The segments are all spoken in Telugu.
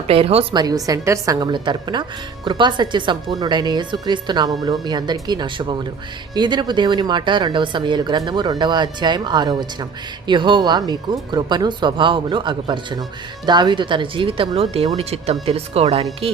ప్రేయర్ హౌస్ మరియు సెంటర్ సంఘముల తరపున కృపాసత్య సంపూర్ణుడైన యేసుక్రీస్తు నామములో మీ అందరికీ నా శుభములు. ఈ దినపు దేవుని మాట 2వ సమూయేలు గ్రంథము 2వ అధ్యాయం 6వ వచనం. యెహోవా మీకు కృపను స్వభావమును అగుపరచును. దావీదు తన జీవితంలో దేవుని చిత్తం తెలుసుకోవడానికి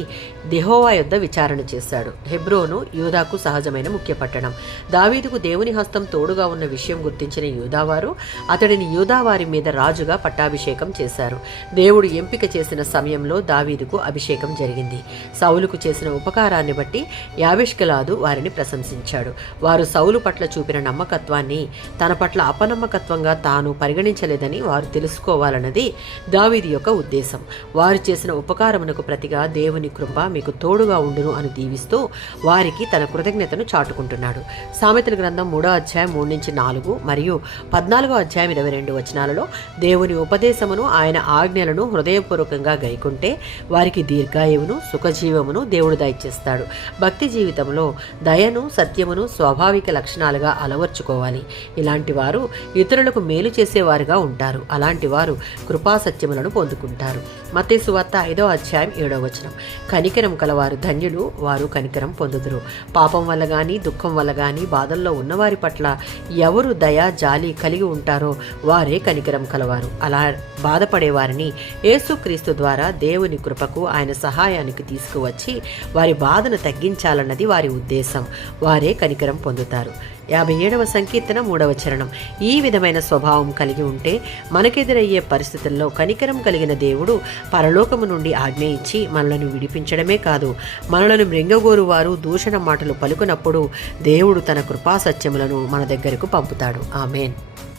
యెహోవా యొద్ద విచారణ చేశాడు. హెబ్రోను యూదాకు సహజమైన ముఖ్య పట్టణం. దావీదుకు దేవుని హస్తం తోడుగా ఉన్న విషయం గుర్తించిన యూదావారు అతడిని యూదావారి మీద రాజుగా పట్టాభిషేకం చేశారు. దేవుడు ఎంపిక చేసిన సమయంలో దావీదుకు అభిషేకం జరిగింది. సౌలుకు చేసిన ఉపకారాన్ని బట్టి యాబేష్గిలాదు వారిని ప్రశంసించాడు. వారు సౌలు పట్ల చూపిన నమ్మకత్వాన్ని తన పట్ల అపనమ్మకత్వంగా తాను పరిగణించలేదని వారు తెలుసుకోవాలన్నది దావీదు యొక్క ఉద్దేశం. వారు చేసిన ఉపకారమునకు ప్రతిగా దేవుని కృప మీకు తోడుగా ఉండును అని దీవిస్తూ వారికి తన కృతజ్ఞతను చాటుకుంటున్నాడు. సామెతల గ్రంథం 3వ అధ్యాయం 3-4 మరియు 14వ అధ్యాయం 22 వచనాలలో దేవుని ఉపదేశమును ఆయన ఆజ్ఞలను హృదయపూర్వకంగా గైకుంటే వారికి దీర్ఘాయువును సుఖజీవమును దేవుడు దయచేస్తాడు. భక్తి జీవితంలో దయను సత్యమును స్వాభావిక లక్షణాలుగా అలవర్చుకోవాలి. ఇలాంటి వారు ఇతరులకు మేలు చేసేవారుగా ఉంటారు. అలాంటి వారు కృపాసత్యములను పొందుకుంటారు. మత్తయి సువార్త 5వ అధ్యాయం 7వ వచనం. కనికరం కలవారు ధన్యులు, వారు కనికరం పొందుదురు. పాపం వల్ల గాని దుఃఖం వల్ల గాని బాధల్లో ఉన్నవారి పట్ల ఎవరు దయ జాలి కలిగి ఉంటారో వారే కనికరం కలవారు. అలా బాధపడే వారిని యేసుక్రీస్తు ద్వారా దేవుని కృపకు ఆయన సహాయానికి తీసుకువచ్చి వారి బాధను తగ్గించాలన్నది వారి ఉద్దేశం. వారే కనికరం పొందుతారు. 57వ సంకీర్తన 3వ చరణం. ఈ విధమైన స్వభావం కలిగి ఉంటే మనకెదురయ్యే పరిస్థితుల్లో కనికరం కలిగిన దేవుడు పరలోకము నుండి ఆజ్ఞ ఇచ్చి మనలను విడిపించడమే కాదు, మనలను మృంగగోరు వారు దూషణ మాటలు పలుకునప్పుడు దేవుడు తన కృపాసత్యములను మన దగ్గరకు పంపుతాడు. ఆమేన్.